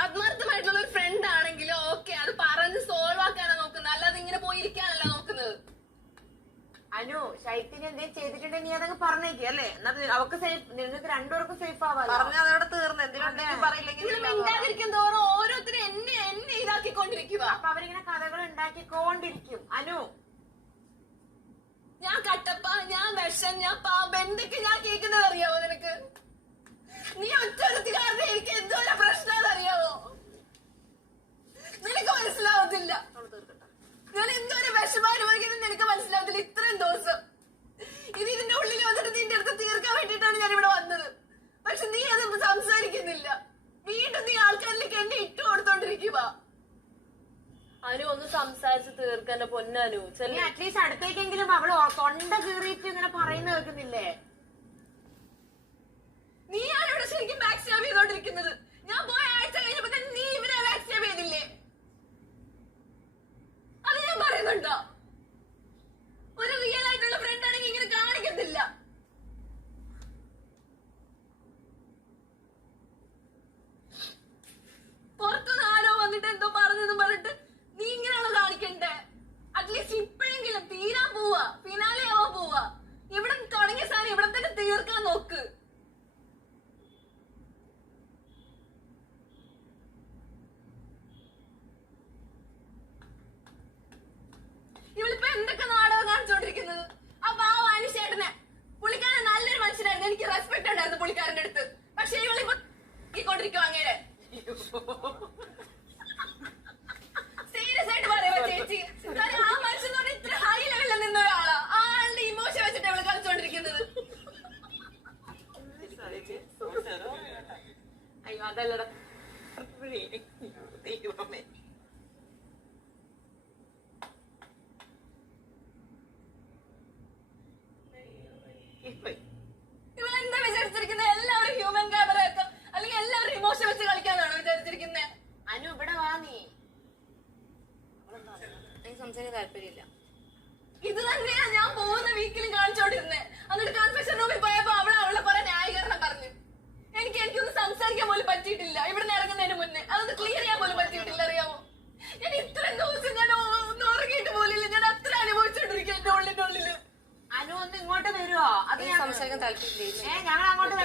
ആത്മാർത്ഥമായിട്ടുള്ള ഒരു ഫ്രണ്ട് ആണെങ്കിലും ഓക്കെ, അത് പറഞ്ഞ് സോൾവ് ആക്കാനാ നോക്കുന്നത്, അല്ലാതെ ഇങ്ങനെ പോയിരിക്കാനല്ല നോക്കുന്നത്. അനു, ശൈത്യന് എന്തെങ്കിലും ചെയ്തിട്ടുണ്ടെങ്കിൽ നീ അതങ്ങ് പറഞ്ഞേക്ക് അല്ലേ? എന്നാ അവക്ക് സേഫ്, നിങ്ങൾക്ക് രണ്ടുപേർക്കും സേഫ് ആവാലോ. പറഞ്ഞ അതോടെ തീർന്നു. എന്തിനും പറയില്ലെങ്കിൽ മിണ്ടാതിരിക്കും തോറും ഓരോരുത്തരും എന്നെ ഇതാക്കിക്കൊണ്ടിരിക്കുക. അപ്പൊ അവരിങ്ങനെ കഥകൾ ഉണ്ടാക്കിക്കൊണ്ടിരിക്കും. അനു, ഞാൻ കട്ടപ്പ, ഞാൻ വിഷം, ഞാൻ പാമ്പ്, എന്തൊക്കെ ഞാൻ കേൾക്കുന്നത് അറിയാവോ നിനക്ക്? നീ ഒറ്റ കാരണം എനിക്ക് എന്തോരം പ്രശ്നം അറിയാവോ? നിനക്ക് മനസ്സിലാവത്തില്ല. ഞാൻ എന്തോരം വിഷമം അനുഭവിക്കുന്നത് നിനക്ക് മനസ്സിലാവത്തില്ല. ഇത്രയും ദിവസം ഇതിന്റെ ഉള്ളിൽ വന്നിട്ട് നിന്റെ അടുത്ത് തീർക്കാൻ വേണ്ടിയിട്ടാണ് ഞാൻ ഇവിടെ വന്നത്. പക്ഷെ നീ അത് സംസാരിക്കുന്നില്ല. വീണ്ടും നീ ആൾക്കാരിലേക്ക് എന്നെ ഇട്ടു കൊടുത്തോണ്ടിരിക്കുക. അനു ഒന്ന് സംസാരിച്ച് തീർക്കാൻ പൊന്നനു. നീ അറ്റ്ലീസ്റ്റ് അടുത്തേക്കെങ്കിലും അവള് തൊണ്ട കീറിയിട്ട് ഇങ്ങനെ പറയുന്ന കേൾക്കുന്നില്ലേ? നീയാണ് ഇവിടെ ശരിക്കും ബാക്ക് സ്റ്റാബ് ചെയ്തോണ്ടിരിക്കുന്നത്. ഞാൻ പോയ ആഴ്ച കഴിഞ്ഞപ്പോ തന്നെ നീ ഇവരെ ബാക്ക് സ്റ്റാബ് ചെയ്തില്ലേ? അത് ഞാൻ പറയുന്നുണ്ടോ? ഒരു റിയൽ ആയിട്ടുള്ള ഫ്രണ്ട് ആണെങ്കിൽ ഇങ്ങനെ കാണിക്കത്തില്ല. പുറത്തുനിന്ന് ആരോ വന്നിട്ട് എന്തോ പറഞ്ഞെന്നും പറഞ്ഞിട്ട് നീ ഇങ്ങനെയാണോ കാണിക്കണ്ടേ? അറ്റ്ലീസ്റ്റ് ഇപ്പോഴെങ്കിലും തീരാൻ പോവാ, ഫിനാലെ ആവാൻ പോവാ. ഇവിടെ തുടങ്ങിയ സാധനം ഇവിടെ തന്നെ തീർക്കാൻ നോക്ക്. ഇവളിപ്പോ എന്തൊക്കെ നാടകം കാണിച്ചോണ്ടിരിക്കുന്നത്? ആ പാവാനി ചേട്ടനെ, പുള്ളിക്കാരൻ നല്ലൊരു മനുഷ്യനായിരുന്നു, എനിക്ക് റെസ്പെക്ട് ഉണ്ടായിരുന്നു പുള്ളിക്കാരന്റെ അടുത്ത്. പക്ഷെ ഇവളിപ്പോ കൊണ്ടിരിക്കും അങ്ങേരെ. സീരിയസ് ആയിട്ട് പറയുമ്പോ ചേച്ചി, ആ മനുഷ്യനോട് ഇത്ര ഹൈ ലെവലിൽ നിന്ന ഒരാളാ. ആളുടെ ഇമോഷൻ വെച്ചിട്ട് ഇവള് കളിച്ചോണ്ടിരിക്കുന്നത്. അയ്യോ അതല്ലട. ഇവളെന്താ വിചാരിച്ചിരിക്കുന്നത്? എല്ലാവരും ഹ്യൂമൻ ക്യാമറ ഒക്കെ അല്ലെങ്കിൽ എല്ലാവരും ഇമോഷൻ വെച്ച് കളിക്കാനാണോ വിചാരിച്ചിരിക്കുന്നത്? അനു, ഇവിടെ വാ. നീ എനിക്ക് സംസാരിക്കാൻ താല്പര്യമില്ല. ഇത് തന്നെയാ ഞാൻ പോകുന്ന വീക്കിലും കാണിച്ചോണ്ടിരുന്നേ. എന്നിട്ട് കൺഫെഷൻ റൂമിൽ പോയപ്പോ അവളെ കുറെ ന്യായീകരണം പറഞ്ഞു. എനിക്കൊന്നും സംസാരിക്കാൻ പോലും പറ്റിയിട്ടില്ല ഇവിടുന്ന് ഇറങ്ങുന്നതിന് മുന്നേ. അതൊന്ന് ക്ലിയർ ചെയ്യാൻ പോലും പറ്റിയിട്ടില്ല, അറിയാമോ? ഞാൻ ഇത്രയും ദിവസം ഞാൻ ഒന്നും ഉറങ്ങിയിട്ട് പോലില്ല. ഞാൻ അത്ര അനുഭവിച്ചോണ്ടിരിക്കുക എന്റെ ഉള്ളിന്റെ ഉള്ളില്. അനു ഒന്ന് ഇങ്ങോട്ട് വരുവോ? അത് സംസാരിക്കാൻ താല്പര്യമില്ല. ഞങ്ങൾ അങ്ങോട്ട്